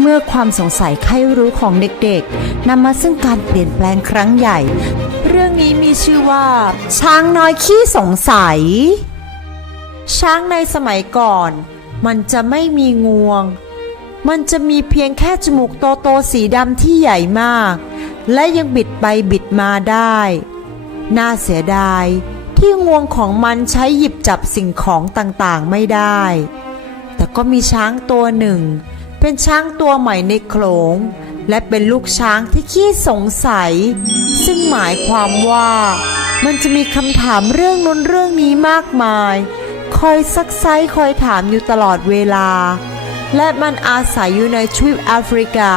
เมื่อความสงสัยใคร่รู้ของเด็กๆนำมาซึ่งการเปลี่ยนแปลงครั้งใหญ่ เรื่องนี้มีชื่อว่าช้างน้อยขี้สงสัยช้างในสมัยก่อนมันจะไม่มีงวงมันจะมีเพียงแค่จมูกโตๆสีดำที่ใหญ่มากและยังบิดไปบิดมาได้น่าเสียดายที่งวงของมันใช้หยิบจับสิ่งของต่างๆไม่ได้แต่ก็มีช้างตัวหนึ่งเป็นช้างตัวใหม่ในโขลงและเป็นลูกช้างที่ขี้สงสัยซึ่งหมายความว่ามันจะมีคำถามเรื่องนู้นเรื่องนี้มากมายคอยซักไซ้คอยถามอยู่ตลอดเวลาและมันอาศัยอยู่ในทวีปแอฟริกา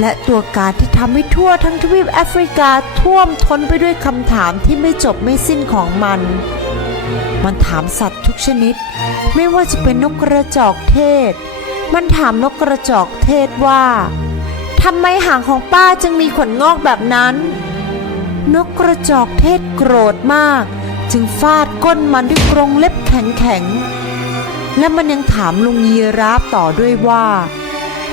และตัวการที่ทำให้ทั่วทั้งทวีปแอฟริกาท่วมท้นไปด้วยคำถามที่ไม่จบไม่สิ้นของมันถามสัตว์ทุกชนิดไม่ว่าจะเป็นนกกระจอกเทศมันถามนกกระจอกเทศว่าทำไมหางของป้าจึงมีขนงอกแบบนั้นนกกระจอกเทศโกรธมากจึงฟาดก้นมันด้วยกรงเล็บแข็งๆและมันยังถามลุงยีราฟต่อด้วยว่า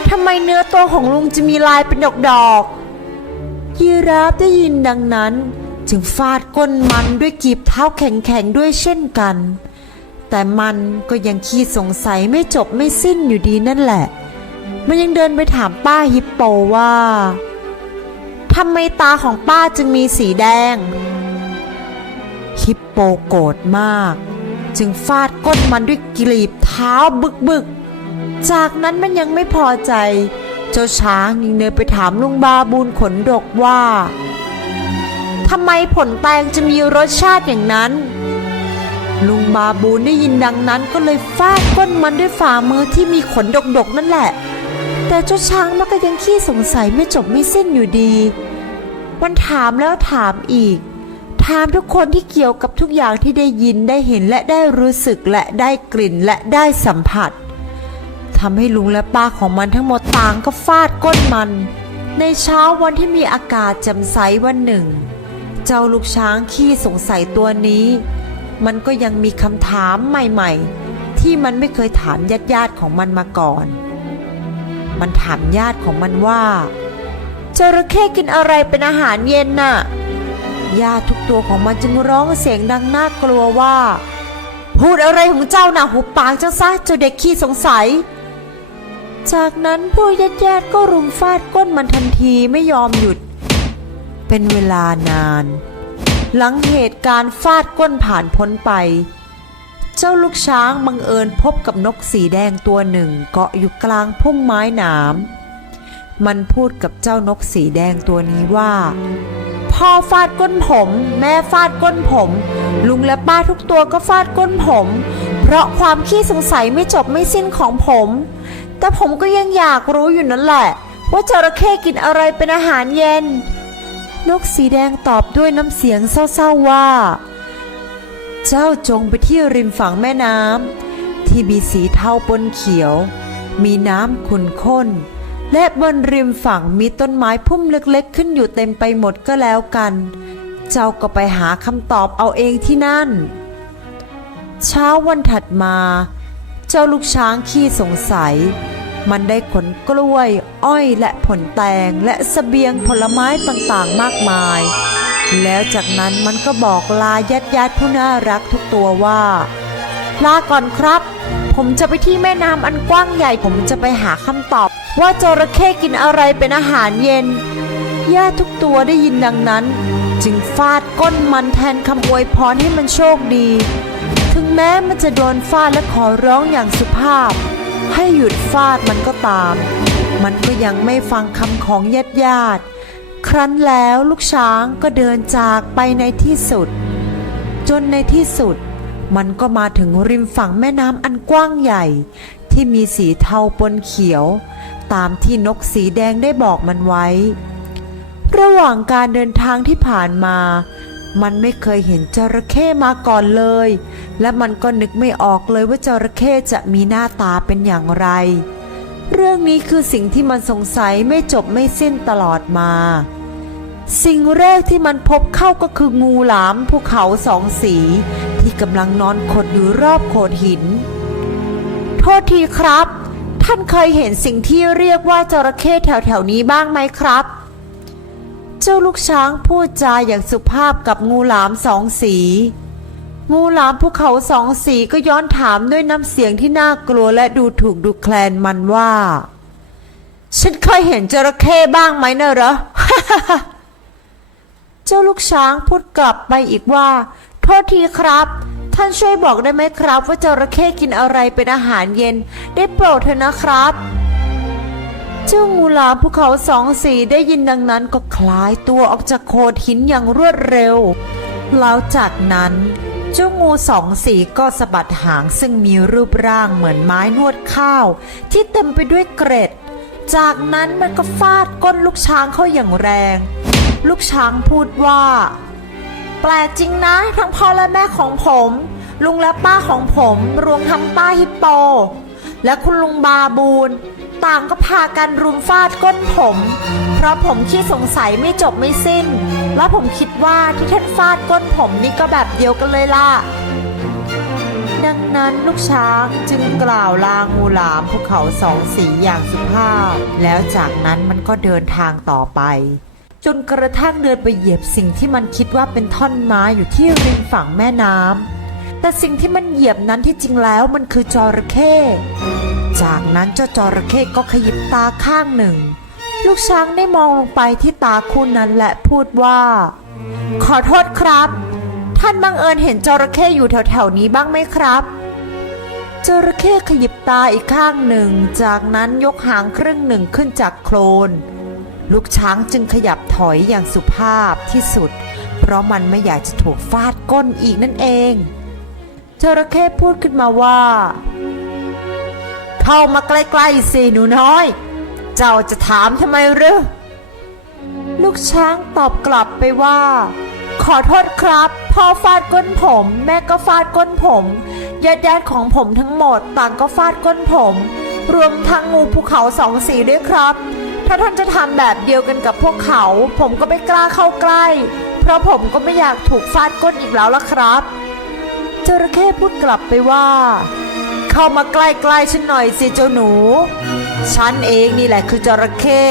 ทำไมเนื้อตัวของลุงจะมีลายเป็นดอกๆยีราฟได้ยินดังนั้นจึงฟาดก้นมันด้วยกีบเท้าแข็งๆด้วยเช่นกันแต่มันก็ยังขี้สงสัยไม่จบไม่สิ้นอยู่ดีนั่นแหละมันยังเดินไปถามป้าฮิปโปว่าทำไมตาของป้าจึงมีสีแดงฮิปโปโกรธมากจึงฟาดก้นมันด้วยกลีบเท้าบึกๆจากนั้นมันยังไม่พอใจเจ้าช้างยังเดินไปถามลุงบาบูนขนดกว่าทำไมผลแตงจะมีรสชาติอย่างนั้นลุงบาบูนได้ยินดังนั้นก็เลยฟาดก้นมันด้วยฝ่ามือที่มีขนดกๆนั่นแหละแต่เจ้าช้างมันก็ยังขี้สงสัยไม่จบไม่สิ้นอยู่ดีมันถามแล้วถามอีกถามทุกคนที่เกี่ยวกับทุกอย่างที่ได้ยินได้เห็นและได้รู้สึกและได้กลิ่นและได้สัมผัสทำให้ลุงและป้าของมันทั้งหมดต่างก็ฟาดก้นมันในเช้าวันที่มีอากาศแจ่มใสวันหนึ่งเจ้าลูกช้างขี้สงสัยตัวนี้มันก็ยังมีคำถามใหม่ๆที่มันไม่เคยถามญาติของมันมาก่อนมันถามญาติของมันว่าจระเข้กินอะไรเป็นอาหารเย็นน่ะญาติทุกตัวของมันจึงร้องเสียงดังน่ากลัวว่าพูดอะไรของเจ้าน่ะหุบปากเจ้าซะเจ้าเด็กขี้สงสัยจากนั้นพวกญาติก็รุมฟาดก้นมันทันทีไม่ยอมหยุดเป็นเวลานานหลังเหตุการณ์ฟาดก้นผ่านพ้นไปเจ้าลูกช้างบังเอิญพบกับนกสีแดงตัวหนึ่งเกาะอยู่กลางพุ่มไม้หนามมันพูดกับเจ้านกสีแดงตัวนี้ว่าพ่อฟาดก้นผมแม่ฟาดก้นผมลุงและป้าทุกตัวก็ฟาดก้นผมเพราะความขี้สงสัยไม่จบไม่สิ้นของผมแต่ผมก็ยังอยากรู้อยู่นั่นแหละว่าจระเข้กินอะไรเป็นอาหารเย็นนกสีแดงตอบด้วยน้ำเสียงเศร้าๆว่าเจ้าจงไปที่ริมฝั่งแม่น้ำที่มีสีเทาปนเขียวมีน้ำขุ่นข้นและบนริมฝั่งมีต้นไม้พุ่มเล็กๆขึ้นอยู่เต็มไปหมดก็แล้วกันเจ้าก็ไปหาคำตอบเอาเองที่นั่นเช้าวันถัดมาเจ้าลูกช้างขี้สงสัยมันได้ขนกล้วยอ้อยและผลแตงและเสบียงผลไม้ต่างๆมากมายแล้วจากนั้นมันก็บอกลาญาติผู้น่ารักทุกตัวว่าลาก่อนครับผมจะไปที่แม่น้ำอันกว้างใหญ่ผมจะไปหาคำตอบว่าจระเข้กินอะไรเป็นอาหารเย็นญาติทุกตัวได้ยินดังนั้นจึงฟาดก้นมันแทนคำอวยพรให้มันโชคดีถึงแม้มันจะโดนฟาดและขอร้องอย่างสุภาพให้หยุดฟาดมันก็ตามมันก็ยังไม่ฟังคำของญาติครั้นแล้วลูกช้างก็เดินจากไปในที่สุดจนในที่สุดมันก็มาถึงริมฝั่งแม่น้ำอันกว้างใหญ่ที่มีสีเทาปนเขียวตามที่นกสีแดงได้บอกมันไว้ระหว่างการเดินทางที่ผ่านมามันไม่เคยเห็นจระเข้มาก่อนเลยและมันก็นึกไม่ออกเลยว่าจระเข้จะมีหน้าตาเป็นอย่างไรเรื่องนี้คือสิ่งที่มันสงสัยไม่จบไม่สิ้นตลอดมาสิ่งแรกที่มันพบเข้าก็คืองูหลามภูเขาสองสีที่กำลังนอนขดอยู่รอบโขดหินโทษทีครับ ท่านเคยเห็นสิ่งที่เรียกว่าจระเข้แถวๆนี้บ้างไหมครับ เจ้าลูกช้างพูดจาอย่างสุภาพกับงูหลามสองสีงูหลามภูเขาสองสีก็ย้อนถามด้วยน้ำเสียงที่น่ากลัวและดูถูกดูแคลนมันว่าฉันเคยเห็นจระเข้บ้างไหมนะเหรอ เจ้าลูกช้างพูดกลับไปอีกว่าโทษทีครับท่านช่วยบอกได้ไหมครับว่าจระเข้กินอะไรเป็นอาหารเย็นได้โปรดเถอะนะครับเจ้างูหลามภูเขาสองสีได้ยินดังนั้นก็คลายตัวออกจากโขดหินอย่างรวดเร็วแล้วจากนั้นเจ้างูสองสีก็สะบัดหางซึ่งมีรูปร่างเหมือนไม้นวดข้าวที่เต็มไปด้วยเกร็ดจากนั้นมันก็ฟาดก้นลูกช้างเข้าอย่างแรงลูกช้างพูดว่าแปลกจริงนะทั้งพ่อและแม่ของผมลุงและป้าของผมรวมทั้งป้าฮิปโปและคุณลุงบาบูนต่างก็พากันรุมฟาดก้นผมเพราะผมขี้สงสัยไม่จบไม่สิ้นและผมคิดว่าที่ท่านฟาดก้นผมนี่ก็แบบเดียวกันเลยล่ะดังนั้นลูกช้างจึงกล่าวลางูหลามภูเขาสองสีอย่างสุภาพแล้วจากนั้นมันก็เดินทางต่อไปจนกระทั่งเดินไปเหยียบสิ่งที่มันคิดว่าเป็นท่อนไม้อยู่ที่ริมฝั่งแม่น้ำแต่สิ่งที่มันเหยียบนั้นที่จริงแล้วมันคือจระเข้จากนั้นเจ้าจระเข้ก็ขยิบตาข้างหนึ่งลูกช้างได้มองลงไปที่ตาคู่นั้นและพูดว่าขอโทษครับท่านบังเอิญเห็นจระเข้อยู่แถวๆนี้บ้างไหมครับจระเข้ขยิบตาอีกข้างหนึ่งจากนั้นยกหางครึ่งหนึ่งขึ้นจากโคลนลูกช้างจึงขยับถอยอย่างสุภาพที่สุดเพราะมันไม่อยากจะถูกฟาดก้นอีกนั่นเองจระเข้พูดขึ้นมาว่าเข้ามาใกล้ๆสิหนูน้อยเจ้าจะถามทำไมหรือลูกช้างตอบกลับไปว่าขอโทษครับพ่อฟาดก้นผมแม่ก็ฟาดก้นผมญาติของผมทั้งหมดต่างก็ฟาดก้นผมรวมทั้งงูภูเขาสองสีด้วยครับถ้าท่านจะทำแบบเดียวกันกับพวกเขาผมก็ไม่กล้าเข้าใกล้เพราะผมก็ไม่อยากถูกฟาดก้นอีกแล้วล่ะครับจระเข้พูดกลับไปว่าเข้ามาใกล้ๆฉันหน่อยสิเจ้าหนูฉันเองนี่แหละคือจระเข้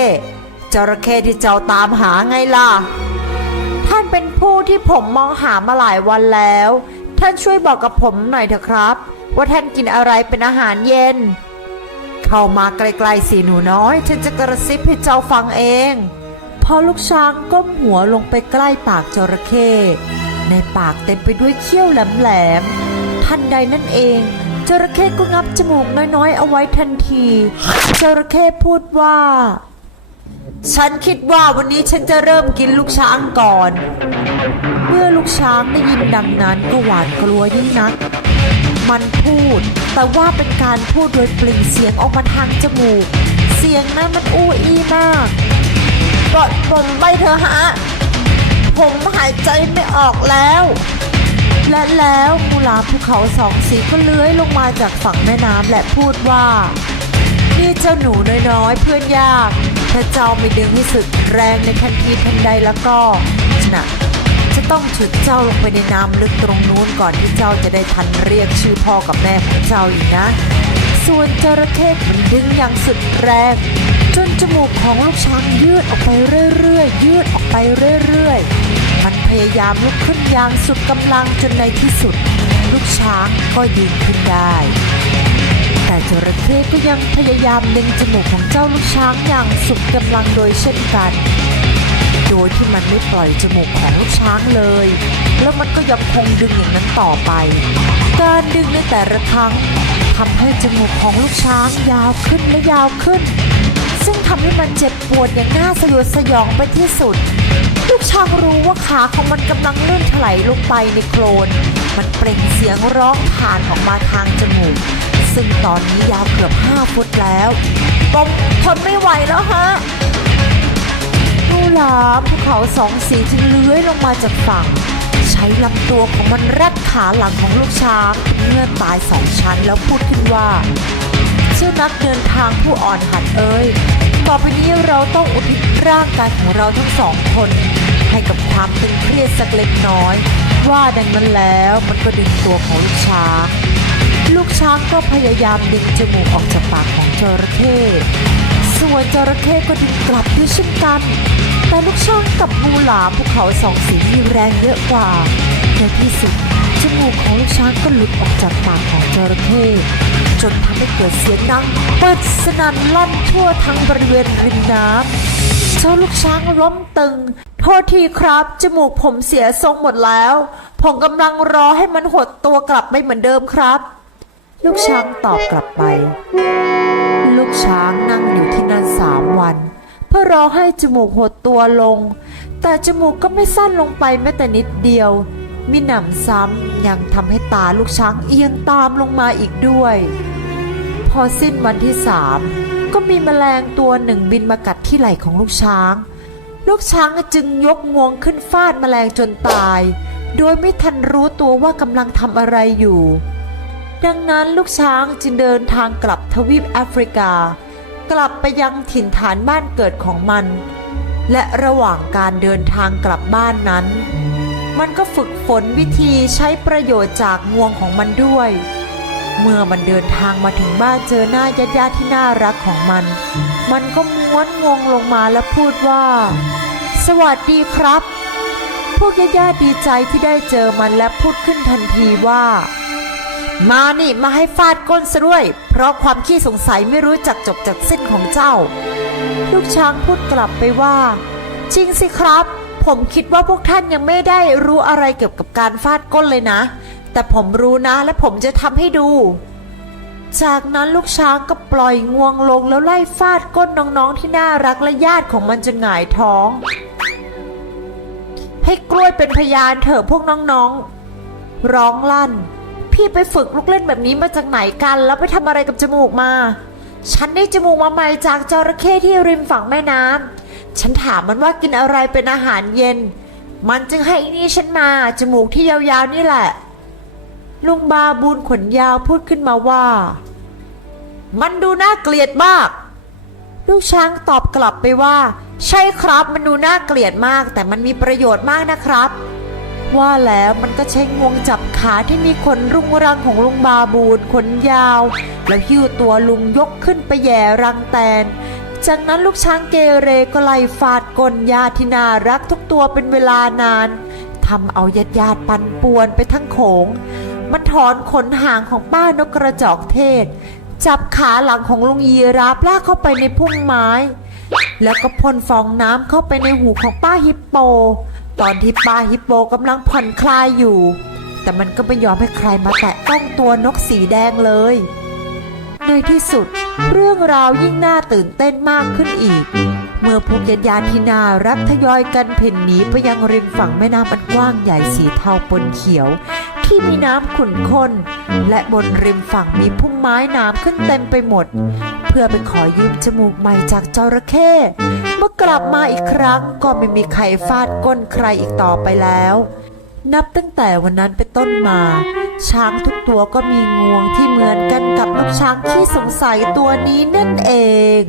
ที่เจ้าตามหาไงล่ะท่านเป็นผู้ที่ผมมองหามาหลายวันแล้วท่านช่วยบอกกับผมหน่อยเถอะครับว่าท่านกินอะไรเป็นอาหารเย็นเข้ามาใกล้ๆสิหนูน้อยฉันจะกระซิบให้เจ้าฟังเองพอลูกช้างก้มหัวลงไปใกล้ปากจระเข้ในปากเต็มไปด้วยเขี้ยวแหลมๆทันใดนั่นเองจระเข้ก็งับจมูกน้อยๆเอาไว้ทันทีจระเข้พูดว่าฉันคิดว่าวันนี้ฉันจะเริ่มกินลูกช้างก่อนเมื่อลูกช้างได้ยินดังนั้นก็หวาดกลัวยิ่งนักมันพูดแต่ว่าเป็นการพูดโดยเปล่งเสียงออกมาทางจมูกเสียงนั้นมันอู้อี้มากปล่อยผมไปเถอะฮะผมหายใจไม่ออกแล้วและแล้วงูหลามภูเขาสองสีก็เลื้อยลงมาจากฝั่งแม่น้ำและพูดว่านี่เจ้าหนูน้อยๆเพื่อนยากถ้าเจ้าไม่ดึงให้สุดแรงในทันทีทันใดแล้วก็จะต้องฉุดเจ้าลงไปในน้ำลึกตรงนู้นก่อนที่เจ้าจะได้ทันเรียกชื่อพ่อกับแม่ของเจ้าอีกนะส่วนจระเข้มันดึงอย่างสุดแรงจนจมูกของลูกช้างยืดออกไปเรื่อยๆยืดออกไปเรื่อยๆมันพยายามลุกขึ้นอย่างสุดกำลังจนในที่สุดลูกช้างก็ยืนขึ้นได้แต่จระเข้ก็ยังพยายามดึงจมูกของเจ้าลูกช้างอย่างสุดกำลังโดยเช่นกันโดยที่มันไม่ปล่อยจมูกของลูกช้างเลยแล้วมันก็ยังคงดึงอย่างนั้นต่อไปการดึงในแต่ละครั้งทำให้จมูกของลูกช้างยาวขึ้นและยาวขึ้นซึ่งทำให้มันเจ็บปวดอย่างน่าสยดสยองไปที่สุดลูกช้างรู้ว่าขาของมันกำลังเลื่อนถลายลงไปในโคลนมันเปล่งเสียงร้องผ่านออกมาทางจมูกซึ่งตอนนี้ยาวเกือบ5 ฟุตแล้วผมทนไม่ไหวแล้วฮะงูหลามภูเขาสองสีจึงเลื้อยลงมาจากฝั่งใช้ลำตัวของมันรัดขาหลังของลูกช้างเงื่อนตาย2 ชั้นแล้วพูดขึ้นว่าเจ้านักเดินทางผู้อ่อนหัดเอ้ยต่อไปนี้เราต้องอุทิศร่างกายของเราทั้ง2 คนให้กับความตึงเครียดสักเล็กน้อยว่าดังนั้นแล้วมันก็ดึงตัวของลูกช้าง ลูกช้างก็พยายามดึงจมูกออกจากปากของจระเข้ส่วนจระเข้ก็ดึงกลับด้วยเช่นกันแต่ลูกช้างกับงูหลามภูเขาสองสีมีแรงเยอะกว่าในที่สุดจมูกของลูกช้างก็หลุดออกจากปากของจระเข้จนทำให้เกิดเสียงดังเปิดสนั่นลั่นทั่วทั้งบริเวณริมน้ำเจ้าลูกช้างล้มตึงโทษทีครับจมูกผมเสียทรงหมดแล้วผมกำลังรอให้มันหดตัวกลับไปเหมือนเดิมครับลูกช้างตอบกลับไปลูกช้างนั่งอยู่ที่นั่น3 วันเพื่อรอให้จมูกหดตัวลงแต่จมูกก็ไม่สั้นลงไปแม้แต่นิดเดียวมิหนำซ้ำยังทำให้ตาลูกช้างเอียงตามลงมาอีกด้วยพอสิ้นวันที่3ก็มีแมลงตัวหนึ่งบินมากัดที่ไหล่ของลูกช้างลูกช้างจึงยกงวงขึ้นฟาดแมลงจนตายโดยไม่ทันรู้ตัวว่ากำลังทำอะไรอยู่ดังนั้นลูกช้างจึงเดินทางกลับทวีปแอฟริกากลับไปยังถิ่นฐานบ้านเกิดของมันและระหว่างการเดินทางกลับบ้านนั้นมันก็ฝึกฝนวิธีใช้ประโยชน์จากงวงของมันด้วยเมื่อมันเดินทางมาถึงบ้านเจอหน้าญาติๆที่น่ารักของมันมันก็ม้วนงวงลงมาและพูดว่าสวัสดีครับพวกญาติๆดีใจที่ได้เจอมันและพูดขึ้นทันทีว่ามานี่มาให้ฟาดก้นซะด้วยเพราะความขี้สงสัยไม่รู้จักจบจากสิ้นของเจ้าลูกช้างพูดกลับไปว่าจริงสิครับผมคิดว่าพวกท่านยังไม่ได้รู้อะไรเกี่ยวกับการฟาดก้นเลยนะแต่ผมรู้นะและผมจะทำให้ดูจากนั้นลูกช้างก็ปล่อยงวงลงแล้วไล่ฟาดก้นน้องๆที่น่ารักและญาติของมันจนหงายท้องให้กล้วยเป็นพยานเถอะพวกน้องๆร้องลั่นพี่ไปฝึกลูกเล่นแบบนี้มาจากไหนกันแล้วไปทำอะไรกับจมูกมาฉันได้จมูกมาใหม่จากจระเข้ที่ริมฝั่งแม่น้ำฉันถามมันว่ากินอะไรเป็นอาหารเย็นมันจึงให้นี่ฉันมาจมูกที่ยาวๆนี่แหละลุงบาบูนขนยาวพูดขึ้นมาว่ามันดูน่าเกลียดมากลูกช้างตอบกลับไปว่าใช่ครับมันดูน่าเกลียดมากแต่มันมีประโยชน์มากนะครับว่าแล้วมันก็ใช้งวงจับขาที่มีขนรุงรังของลุงบาบูนขนยาวแล้วหิ้วตัวลุงยกขึ้นไปแย่รังแตนจากนั้นลูกช้างเกเรก็ไล่ฟาดก้นญาติที่น่ารักทุกตัวเป็นเวลานานทำเอาญาติปั่นป่วนไปทั้งโขงมันถอนขนหางของป้านกกระจอกเทศจับขาหลังของลุงยีราฟลากเข้าไปในพุ่มไม้แล้วก็พ่นฟองน้ำเข้าไปในหูของป้าฮิปโปตอนที่ป้าฮิปโปกำลังผ่อนคลายอยู่แต่มันก็ไม่ยอมให้ใครมาแตะต้องตัวนกสีแดงเลยในที่สุดเรื่องราวยิ่งน่าตื่นเต้นมากขึ้นอีกเมื่อพวกญาติที่น่ารักทยอยกันเพ่นหนีไปยังริมฝั่งแม่น้ำอันกว้างใหญ่สีเทาปนเขียวที่มีน้ำขุ่นข้นและบนริมฝั่งมีพุ่มไม้น้ำขึ้นเต็มไปหมดเพื่อไปขอยืมจมูกใหม่จากจระเข้เมื่อกลับมาอีกครั้งก็ไม่มีใครฟาดก้นใครอีกต่อไปแล้วนับตั้งแต่วันนั้นเป็นต้นมาช้างทุกตัวก็มีงวงที่เหมือนกันกับลูกช้างขี้สงสัยตัวนี้นั่นเอง